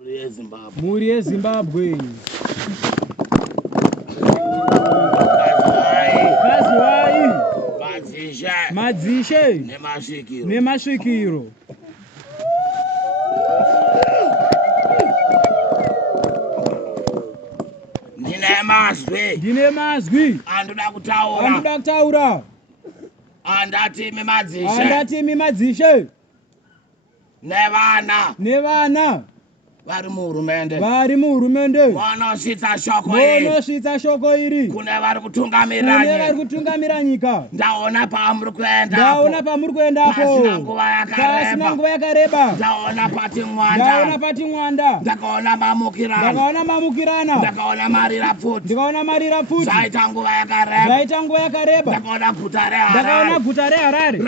Mhuri yeZimbabwe. Madzishe nemasvikiro. Ndine mazwi andoda kutaura. Andatimi madzishe nevana vari muhurumende vanosvitsa shoko iri kune vari kutungamira nyika. Ndaona pamuri kuendapo pasina nguva yakareba. Ndaona pati mwanda. Ndakaona mamukirana. Ndakaona marira pfuti. Zvaita nguva yakareba. Ndakaona guta reHarare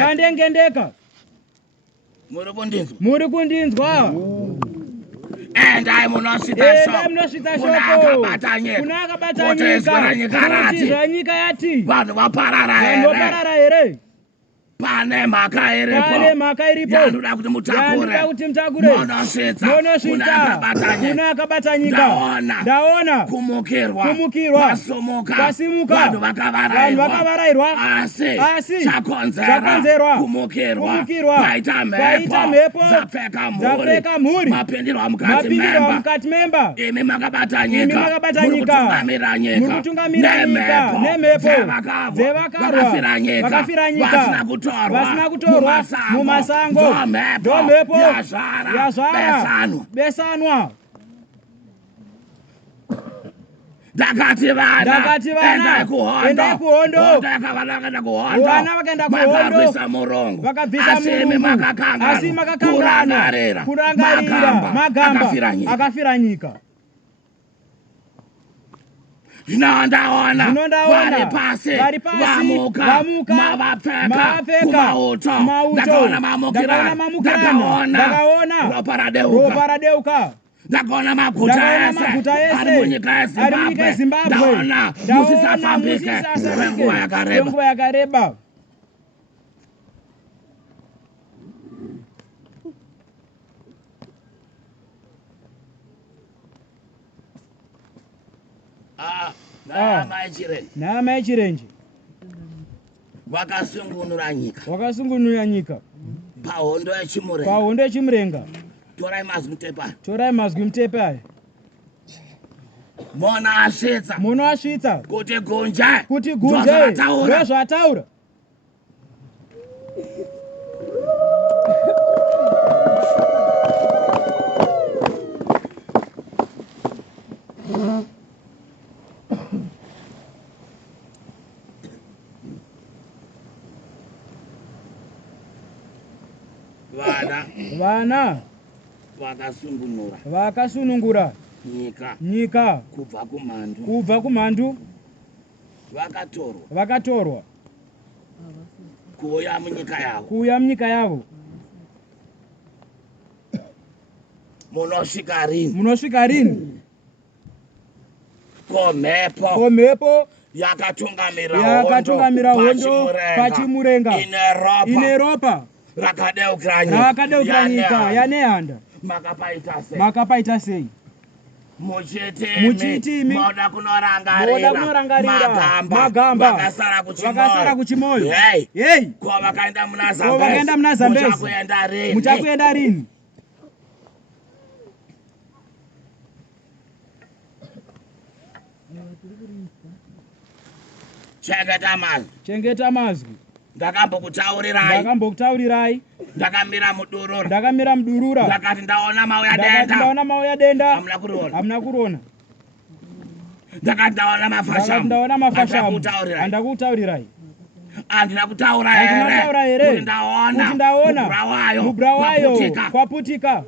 randengendeka. Muri kundinzwa. Endai munosvitsa shoko kuna akabata nyika kuti nyika yati vanhu vaparara here. Pane mhaka iripo yandoda kuti mutakure munosvitsa kuna akabata nyika. Ndaona kumukirwa kwasimuka vanhu vakavarairwa asi chakonzerwa kumukirwa kwaita mhepo dzapfeka mhuri mapindirwa mukati memba. Imi makabata nyika muri kutungamira nyika nemhepo dzevakarwa vakafira nyika vasina kutorwa mumasango. Ndomhepo yazvara besanwa. Ndakati vana endai kuhondo. Vana vakaenda kuhondo vakabvisa murungu asi makakanganwa kurangarira magamba akafira nyika. Zvinoondaona vari pasi vamuka mavapfeka kumauto. Ndakaona mamukirana. Ndakaona ropa radeuka. Ndakaona maguta ese ari munyika yeZimbabwe. Ndaona musisafambike kwenguva yakareba. Nhama yechirenje vakasungunura nyika pahondo yechimurenga. Torai mazwi mutepe aya. Muno asvitsa kuti gunje ndozvataura. Vana vakasunungura nyika kubva kumhandu vakatorwa kuuya munyika yavo. Munosvika rini? Komhepo yakatungamira hondo pachimurenga ine ropa rakadeukira nyika yanehanda. Makapaita sei? Muchitimi moda kunorangarira magamba vakasara kuchimoyo. Ko vakaenda muna Zambezi. Muchakuenda rini? Chengeta mazwi. Ndakambokutaurirai. Ndakamira mudurura. Ndakati ndaona mauya denda. Hamuna kuriona. Ndakati ndaona mafashamu. Handakutaurirai. Handina kutaura here kuti ndaona mubra wayo kwaputika.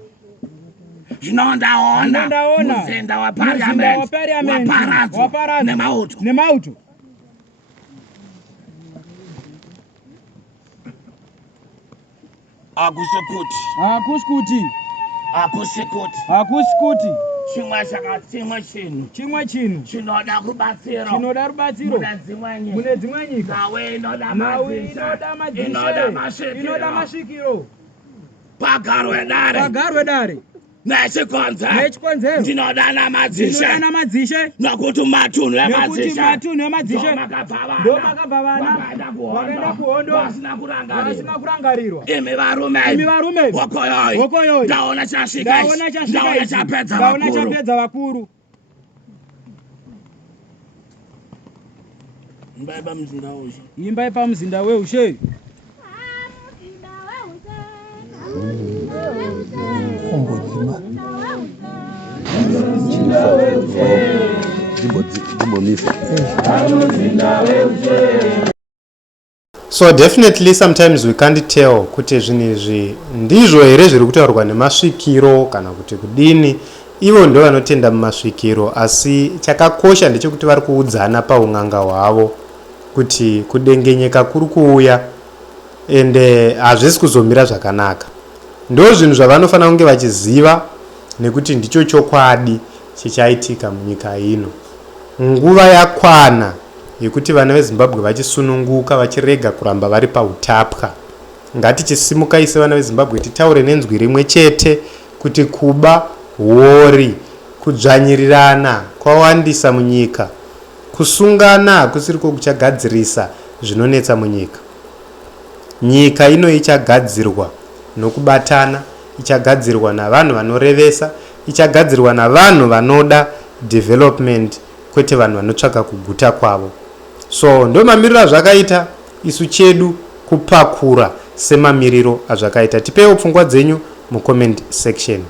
Ndaona muzinda waParliament waparadzwa nemauto. Hakusikuti. Chimwe chinhu chinoda rubatsiro mune dzimwe nyika. Nawe inoda madzishe inoda masvikiro. Pagarwe dare nechikonzero ndinodana madzishe nokuti matunhu emadzishe ndomakabva vana vakaenda kuhondo vasina kurangarirwa. imi varume hokoyoyi ndaona chasvika ndaona chapedza vakuru. Imbai pamuzinda weushe. So definitely sometimes we can't tell kuti zvinhu izvi ndizvo here zviri kutaurwa nemasvikiro kana kuti kudini. Ivo ndo vanotenda mumasvikiro, asi chakakosha ndechekuti vari kuudzana paung'anga hwavo kuti kudengenyeka kuri kuuya ende hazvisi kuzomira zvakanaka. Ndo zvinhu zvavanofanira kunge vachiziva nekuti ndicho chokwadi chichaitika munyika ino. Nguva yakwana yekuti vana veZimbabwe vachisununguka vachirega kuramba vari pautapwa. Ngatichisimukai sevana veZimbabwe titaure nenzwi rimwe chete kuti kuba, hori, kudzvanyirirana kwawandisa munyika. Kusungana kusiriko kuchagadzirisa zvinonetsa munyika. Nyika ino ichagadzirwa nokubatana, ichagadzirwa navanhu vanorevesa, ichagadzirwa navanhu vanoda development kwete vanhu vanotsvaka kuguta kwavo. So ndo mamiriro azvakaita, isu chedu kupakura semamiriro azvakaita. Tipewo pfungwa dzenyu mucomment section.